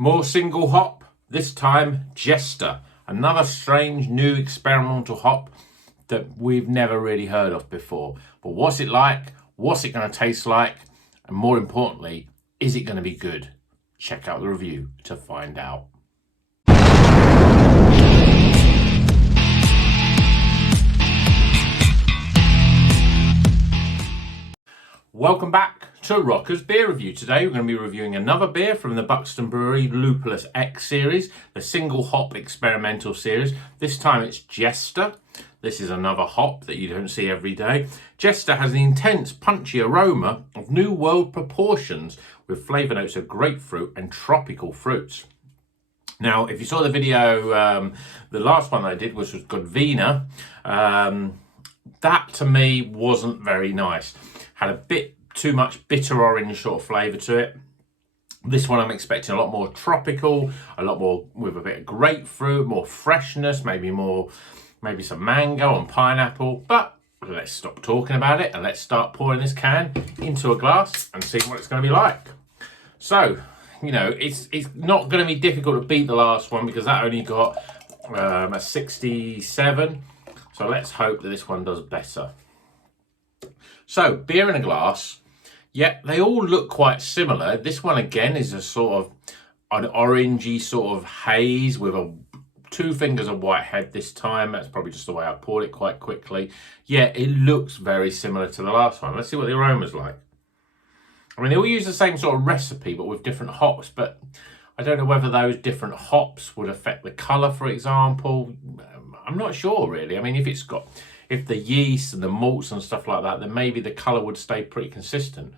More single hop, this time Jester. Another strange new experimental hop that we've never really heard of before. But what's it like? What's it going to taste like? And more importantly, is it going to be good? Check out the review to find out. Welcome back to Rocker's Beer Review. Today we're going to be reviewing another beer from the Buxton Brewery Lupulus X series, the single hop experimental series. This time it's Jester. This is another hop that you don't see every day. Jester has an intense, punchy aroma of new world proportions with flavour notes of grapefruit and tropical fruits. Now, if you saw the video, the last one I did was with Godvina, that to me wasn't very nice. Had a bit too much bitter orange sort of flavour to it. This one I'm expecting a lot more tropical, a lot more with a bit of grapefruit, more freshness, maybe some mango and pineapple. But let's stop talking about it and let's start pouring this can into a glass and see what it's going to be like. So, you know, it's not going to be difficult to beat the last one because that only got a 67. So let's hope that this one does better. So, beer in a glass. Yeah, they all look quite similar. This one, again, is a sort of an orangey sort of haze with two fingers of white head this time. That's probably just the way I poured it quite quickly. Yeah, it looks very similar to the last one. Let's see what the aroma's like. I mean, they all use the same sort of recipe, but with different hops. But I don't know whether those different hops would affect the colour, for example. I'm not sure, really. I mean, if the yeast and the malts and stuff like that, then maybe the colour would stay pretty consistent.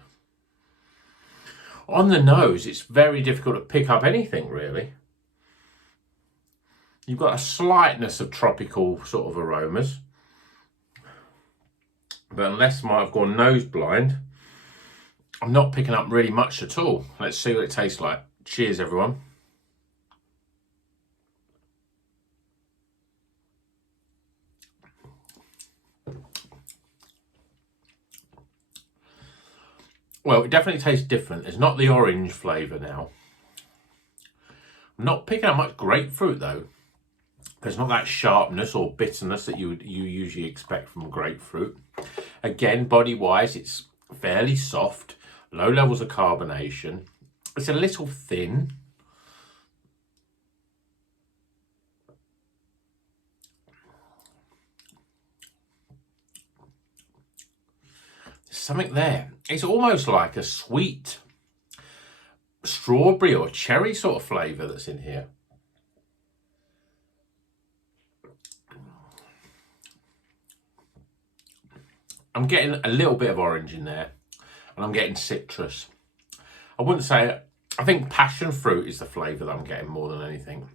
On the nose, it's very difficult to pick up anything, really. You've got a slightness of tropical sort of aromas. But unless I've gone nose blind, I'm not picking up really much at all. Let's see what it tastes like. Cheers, everyone. Well, it definitely tastes different. It's not the orange flavour now. I'm not picking up much grapefruit though. There's not that sharpness or bitterness that you usually expect from grapefruit. Again, body-wise, it's fairly soft. Low levels of carbonation. It's a little thin. Something there. It's almost like a sweet strawberry or cherry sort of flavour that's in here. I'm getting a little bit of orange in there and I'm getting citrus. I wouldn't say, I think passion fruit is the flavour that I'm getting more than anything.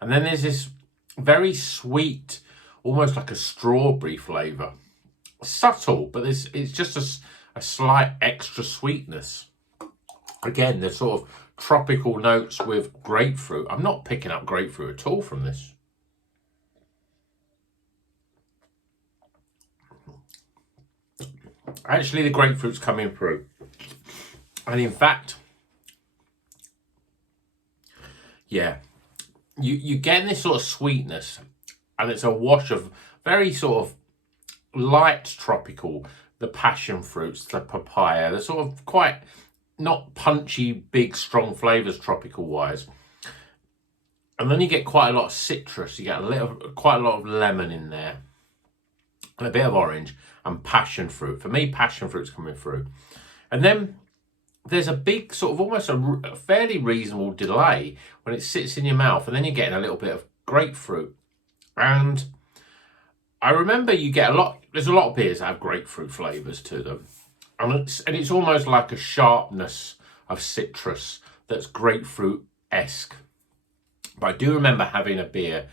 And then there's this very sweet, almost like a strawberry flavour. Subtle, but it's just a slight extra sweetness. Again, the sort of tropical notes with grapefruit. I'm not picking up grapefruit at all from this. Actually, the grapefruit's coming through. And in fact, yeah, you get this sort of sweetness and it's a wash of very sort of light tropical, the passion fruits, the papaya, the sort of quite not punchy, big, strong flavours tropical wise. And then you get quite a lot of citrus. You get quite a lot of lemon in there, and a bit of orange and passion fruit. For me, passion fruit's coming through. And then there's a big sort of almost a fairly reasonable delay when it sits in your mouth, and then you're getting a little bit of grapefruit. And I remember you get there's a lot of beers that have grapefruit flavours to them. And it's almost like a sharpness of citrus that's grapefruit-esque. But I do remember having a beer,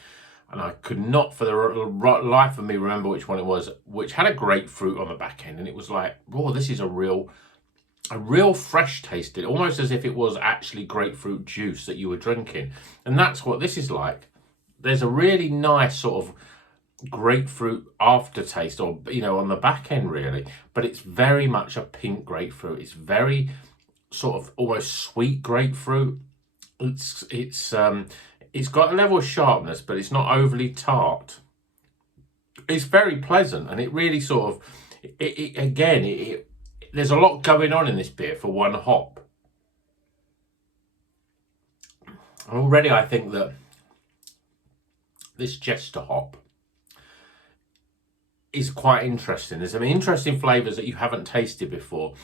and I could not for the life of me remember which one it was, which had a grapefruit on the back end. And it was like, oh, this is a real fresh tasting, almost as if it was actually grapefruit juice that you were drinking. And that's what this is like. There's a really nice sort of grapefruit aftertaste, or on the back end really, but it's very much a pink grapefruit. It's very sort of almost sweet grapefruit, It's got a level of sharpness, but it's not overly tart. It's very pleasant, and it really sort of, there's a lot going on in this beer for one hop. Already I think that this Jester Hop is quite interesting. There's some interesting flavours that you haven't tasted before.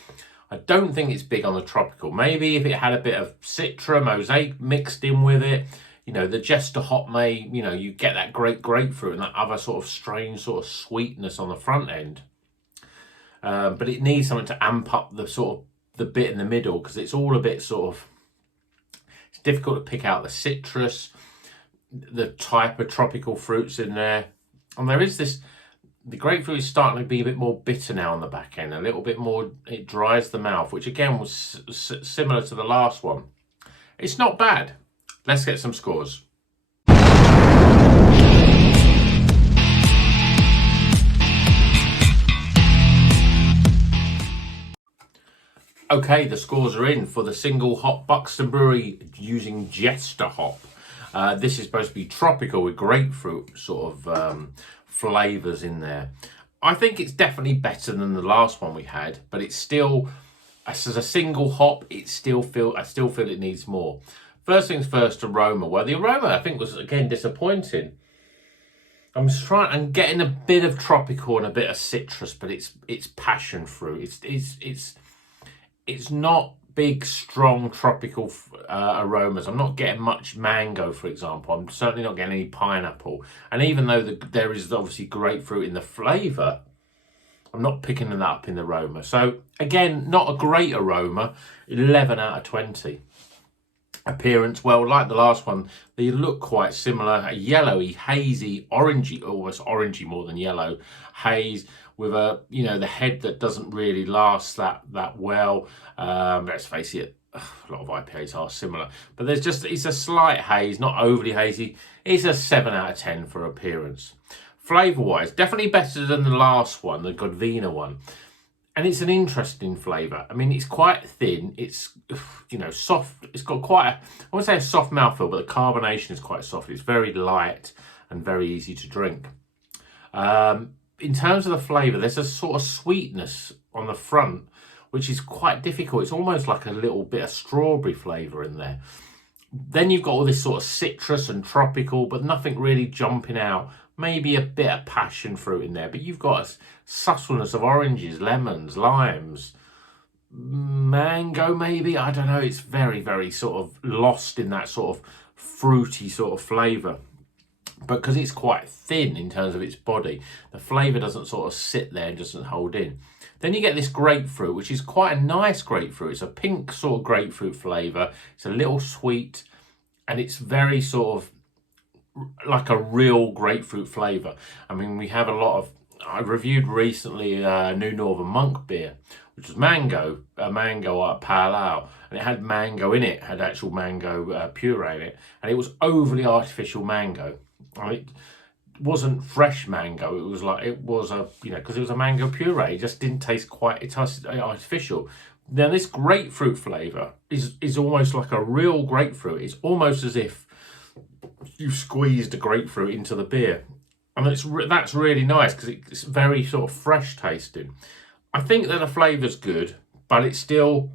I don't think it's big on the tropical. Maybe if it had a bit of Citra, Mosaic mixed in with it, you know, the Jester Hop may, you know, you get that great grapefruit and that other sort of strange sort of sweetness on the front end. But it needs something to amp up the sort of the bit in the middle, because it's all a bit sort of, it's difficult to pick out the citrus, the type of tropical fruits in there. And there is this, the grapefruit is starting to be a bit more bitter now on the back end, a little bit more, it dries the mouth, which again was similar to the last one. It's not bad. Let's get some scores. Okay, the scores are in for the single hop Buxton Brewery using Jester Hop. This is supposed to be tropical with grapefruit sort of flavours in there. I think it's definitely better than the last one we had, but it's still, as a single hop, I still feel it needs more. First things first, aroma. Well, the aroma I think was again disappointing. I'm getting a bit of tropical and a bit of citrus, but it's passion fruit. It's not big, strong tropical aromas. I'm not getting much mango, for example. I'm certainly not getting any pineapple. And even though there is obviously grapefruit in the flavour, I'm not picking that up in the aroma. So again, not a great aroma. 11 out of 20. Appearance, well, like the last one, they look quite similar. A yellowy, hazy, orangey, almost orangey more than yellow haze, with a, you know, the head that doesn't really last that well. Let's face it, a lot of IPAs are similar, but there's just, it's a slight haze, not overly hazy. It's a 7 out of 10 for appearance. Flavour wise, definitely better than the last one, the Godvina one. And it's an interesting flavour. I mean, it's quite thin. It's, you know, soft. It's got quite I wouldn't say a soft mouthfeel, but the carbonation is quite soft. It's very light and very easy to drink. In terms of the flavour, there's a sort of sweetness on the front, which is quite difficult. It's almost like a little bit of strawberry flavour in there. Then you've got all this sort of citrus and tropical, but nothing really jumping out. Maybe a bit of passion fruit in there, but you've got a subtleness of oranges, lemons, limes, mango maybe, I don't know. It's very, very sort of lost in that sort of fruity sort of flavour. But because it's quite thin in terms of its body, the flavour doesn't sort of sit there and doesn't hold in. Then you get this grapefruit, which is quite a nice grapefruit. It's a pink sort of grapefruit flavour. It's a little sweet, and it's very sort of like a real grapefruit flavour. I mean, we have a lot of, I reviewed recently New Northern Monk beer, which was a mango pale ale, and it had mango in it, had actual mango puree in it, and it was overly artificial mango. I mean, it wasn't fresh mango, it was like, it was a, you know, because it was a mango puree, it just didn't taste quite, it tasted artificial. Now this grapefruit flavour is almost like a real grapefruit. It's almost as if you squeezed a grapefruit into the beer, and that's really nice because it's very sort of fresh tasting. I think that the flavour's good, but it still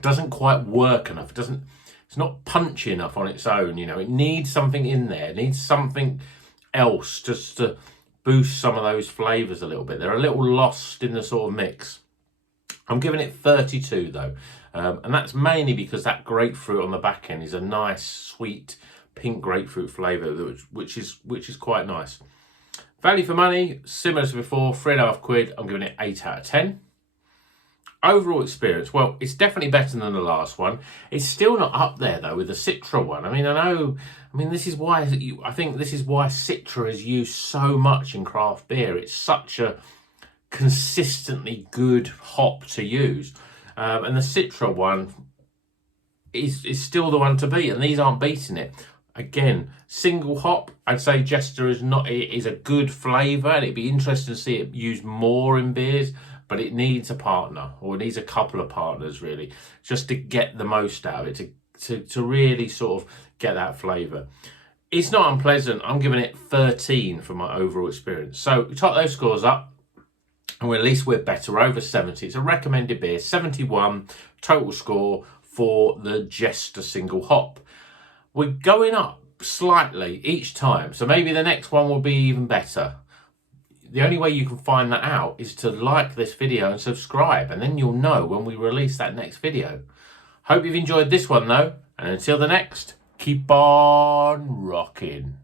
doesn't quite work enough. It's not punchy enough on its own. You know, it needs something in there. It needs something else just to boost some of those flavours a little bit. They're a little lost in the sort of mix. I'm giving it 32 though. And that's mainly because that grapefruit on the back end is a nice, sweet, pink grapefruit flavour, which is quite nice. Value for money, similar to before, £3.50. I'm giving it 8 out of 10. Overall experience, well, it's definitely better than the last one. It's still not up there though with the Citra one. I mean, this is why I think this is why Citra is used so much in craft beer. It's such a consistently good hop to use. And the Citra one is still the one to beat, and these aren't beating it. Again, single hop, I'd say Jester is a good flavour, and it'd be interesting to see it used more in beers, but it needs a partner, or it needs a couple of partners really, just to get the most out of it, to really sort of get that flavour. It's not unpleasant. I'm giving it 13 for my overall experience. So we top those scores up, and at least we're better, over 70. It's a recommended beer, 71 total score for the Jester single hop. We're going up slightly each time, so maybe the next one will be even better. The only way you can find that out is to like this video and subscribe, and then you'll know when we release that next video. Hope you've enjoyed this one though, and until the next, keep on rocking.